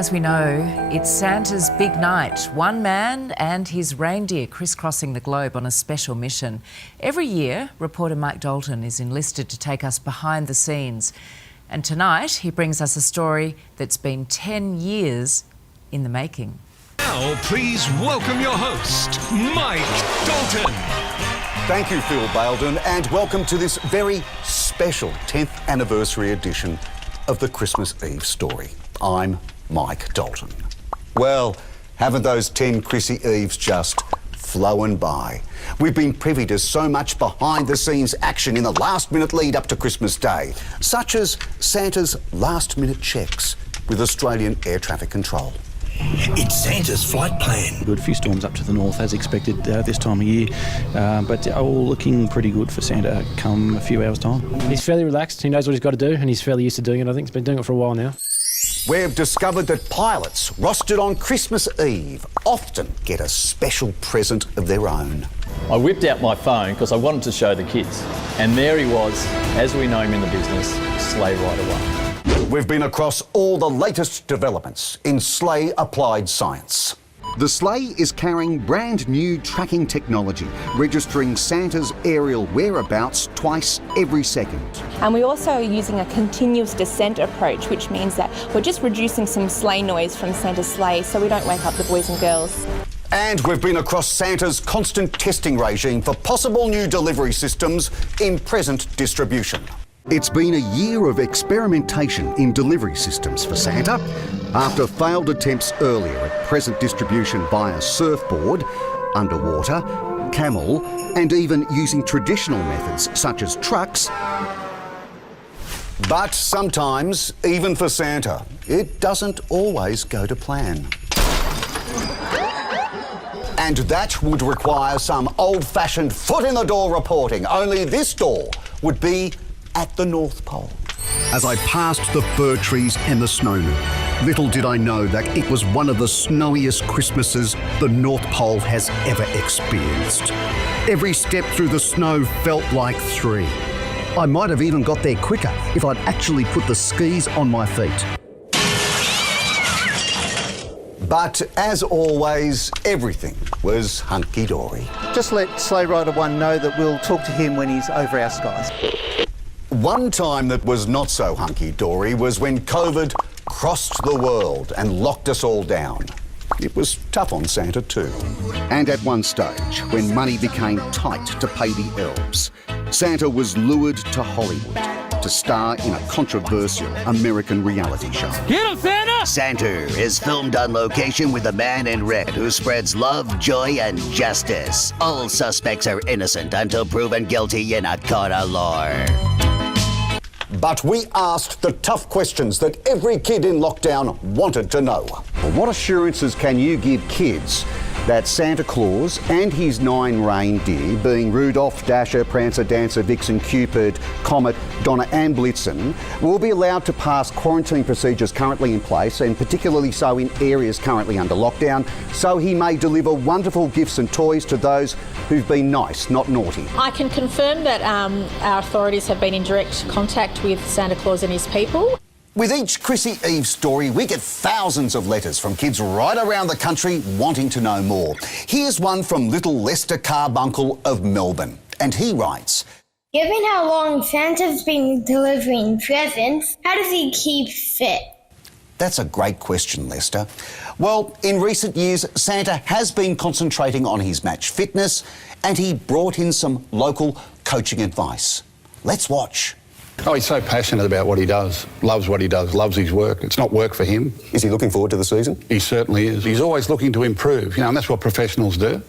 as we know, it's Santa's big night. One man and his reindeer crisscrossing the globe on a special mission. Every year, reporter Mike Dalton is enlisted to take us behind the scenes. And tonight, he brings us a story that's been 10 years in the making. Now, please welcome your host, Mike Dalton. Thank you, Phil Baildon, and welcome to this very special 10th anniversary edition of the Christmas Eve story. I'm Mike Dalton. Well, haven't those 10 Chrissy Eves just flown by? We've been privy to so much behind-the-scenes action in the last-minute lead up to Christmas Day, such as Santa's last-minute checks with Australian Air Traffic Control. It's Santa's flight plan. Good, a few storms up to the north as expected this time of year, but all looking pretty good for Santa come a few hours' time. He's fairly relaxed, he knows what he's got to do and he's fairly used to doing it. I think he's been doing it for a while now. We've discovered that pilots rostered on Christmas Eve often get a special present of their own. I whipped out my phone because I wanted to show the kids, and there he was, as we know him in the business, sleigh rider one. We've been across all the latest developments in sleigh applied science. The sleigh is carrying brand new tracking technology, registering Santa's aerial whereabouts twice every second. And we also are using a continuous descent approach, which means that we're just reducing some sleigh noise from Santa's sleigh so we don't wake up the boys and girls. And we've been across Santa's constant testing regime for possible new delivery systems in present distribution. It's been a year of experimentation in delivery systems for Santa. After failed attempts earlier at present distribution via surfboard, underwater, camel, and even using traditional methods such as trucks. But sometimes, even for Santa, it doesn't always go to plan. And that would require some old-fashioned foot-in-the-door reporting, only this door would be at the North Pole. As I passed the fir trees and the snowman, little did I know that it was one of the snowiest Christmases the North Pole has ever experienced. Every step through the snow felt like 3. I might have even got there quicker if I'd actually put the skis on my feet. But as always, everything was hunky-dory. Just let Sleigh Rider 1 know that we'll talk to him when he's over our skies. One time that was not so hunky-dory was when COVID crossed the world and locked us all down. It was tough on Santa too. And at one stage, when money became tight to pay the elves, Santa was lured to Hollywood to star in a controversial American reality show. Get him, Santa! Santa is filmed on location with a man in red who spreads love, joy, and justice. All suspects are innocent until proven guilty in a court of law. But we asked the tough questions that every kid in lockdown wanted to know. Well, what assurances can you give kids that Santa Claus and his 9 reindeer, being Rudolph, Dasher, Prancer, Dancer, Vixen, Cupid, Comet, Donner and Blitzen, will be allowed to pass quarantine procedures currently in place, and particularly so in areas currently under lockdown, so he may deliver wonderful gifts and toys to those who've been nice, not naughty? I can confirm that our authorities have been in direct contact with Santa Claus and his people. With each Chrissy Eve story, we get thousands of letters from kids right around the country wanting to know more. Here's one from little Lester Carbuncle of Melbourne, and he writes, Given how long Santa's been delivering presents, how does he keep fit? That's a great question, Lester. Well, in recent years, Santa has been concentrating on his match fitness, and he brought in some local coaching advice. Let's watch. Oh, he's so passionate about what he does, loves what he does, loves his work. It's not work for him. Is he looking forward to the season? He certainly is. He's always looking to improve, and that's what professionals do.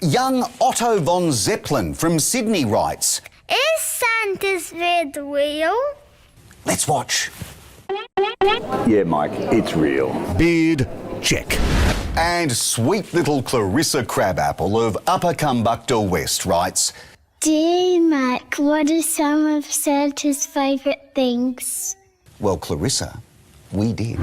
Young Otto von Zeppelin from Sydney writes, Is Santa's beard real? Let's watch. Yeah, Mike, it's real. Beard, check. And sweet little Clarissa Crabapple of Upper Cumbukta West writes, Dear Mike, what are some of Santa's favourite things? Well, Clarissa, we did.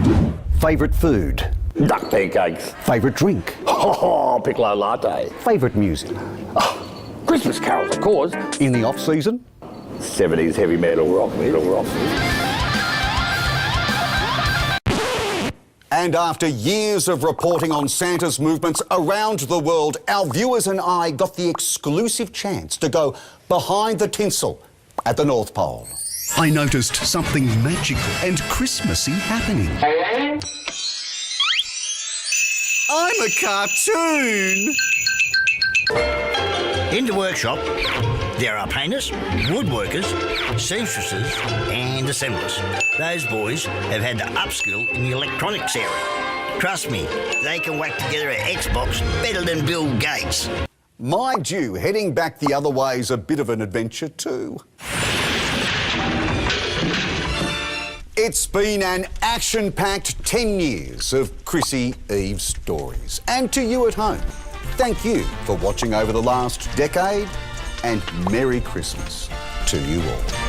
Favourite food? Duck pancakes. Favourite drink? Oh, piccolo latte. Favourite music? Oh, Christmas carols, of course. In the off-season? 70s heavy metal rock. And after years of reporting on Santa's movements around the world, our viewers and I got the exclusive chance to go behind the tinsel at the North Pole. I noticed something magical and Christmassy happening. I'm a cartoon! In the workshop, there are painters, woodworkers, seamstresses and assemblers. Those boys have had to upskill in the electronics area. Trust me, they can whack together an Xbox better than Bill Gates. Mind you, heading back the other way is a bit of an adventure too. It's been an action-packed 10 years of Chrissy Eve's stories. And to you at home, thank you for watching over the last decade, and Merry Christmas to you all.